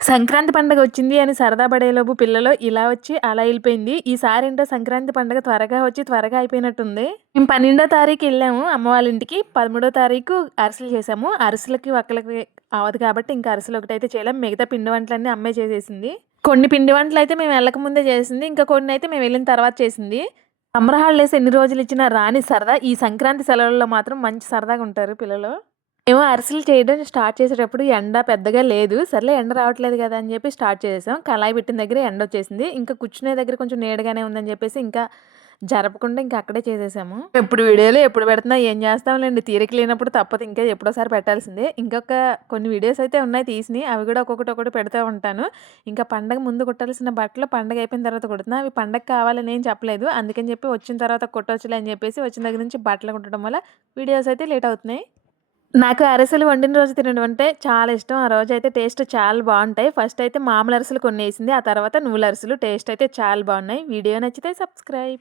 సంక్రాంతి పండగ వచ్చింది అని సరదా పడేలోపు పిల్లలు ఇలా వచ్చి అలా ఎళ్ళిపోయింది. ఈసారేంటో సంక్రాంతి పండగ త్వరగా వచ్చి త్వరగా అయిపోయినట్టుంది. మేము 12 తారీఖు ఎళ్ళాము అమ్మ వాళ్ళ ఇంటికి. 13 తారీఖు అరిసెలు చేసాము. అరిసెలకి, ఒక్కళ్ళకి అవ్వదు కాబట్టి ఇంకా అరిసెలు ఒకటైతే చేయలేం. మిగతా పిండి వంటలన్నీ అమ్మే చేసేసింది. కొన్ని పిండి వంటలయితే మేము ఎళ్ళకముందే చేసేసింది. ఇంకా కొన్నయితే మేము వెళ్ళిన తర్వాత చేసింది. సమ్మర్ హాలిడేస్ ఎన్ని రోజులు ఇచ్చినా రాని సరదా ఈ సంక్రాంతి సెలవుల్లో మాత్రం మంచి సరదాగా ఉంటారు పిల్లలు. మేము అరిసెలు చేయడం స్టార్ట్ చేసేటప్పుడు ఎండ పెద్దగా లేదు. సర్లే ఎండ రావట్లేదు గదా! అని జెప్పి స్టార్ట్ చేసేసాం. కళాయి పెట్టిన దగ్గరే ఎండొచ్చేసింది. ఇంకా కూర్చునే దగ్గర కొంచెం నీడగానే ఉందని జెప్పేసి ఇంకా జరపకుండా ఇంకా అక్కడే చేసేసాము. ఎప్పుడు వీడియోలు ఎప్పుడు పెడుతున్నా ఏం చేస్తాంలేండి. తీరిక లేనప్పుడు తప్పదు ఇంకా ఎప్పుడోసారి పెట్టాల్సిందే. ఇంకొక కొన్ని వీడియోస్ అయితే ఉన్నాయి తీసినయి. అవి గూడా ఒక్కొక్కటి పెడుతూ ఉంటాను. ఇంకా పండగ ముందు కుట్టాల్సిన బట్టలు పండగ అయిపోయిన తర్వాత కుడుతున్నా. అవి పండగకి కావాలని ఏం చెప్పలేదు. అందుకని జెప్పి వచ్చిన తర్వాత కుట్టొచ్చులే అని జెప్పేసి వచ్చిన దగ్గర నుంచి బట్టలు కుట్టడం వల్ల వీడియోస్ అయితే లేట్ అవుతున్నాయి. నాకు అరిసెలు వండిన రోజు తినడం అంటే చాలా ఇష్టం. ఆ రోజైతే టేస్ట్ చాలా బావుంటాయి. ఫస్ట్ అయితే మామూలు అరిసెలు కొన్నేసింది. ఆ తర్వాత నువ్వుల అరిసెలు టేస్ట్ అయితే చాలా బావున్నాయి. వీడియో నచ్చితే సబ్స్క్రైబ్.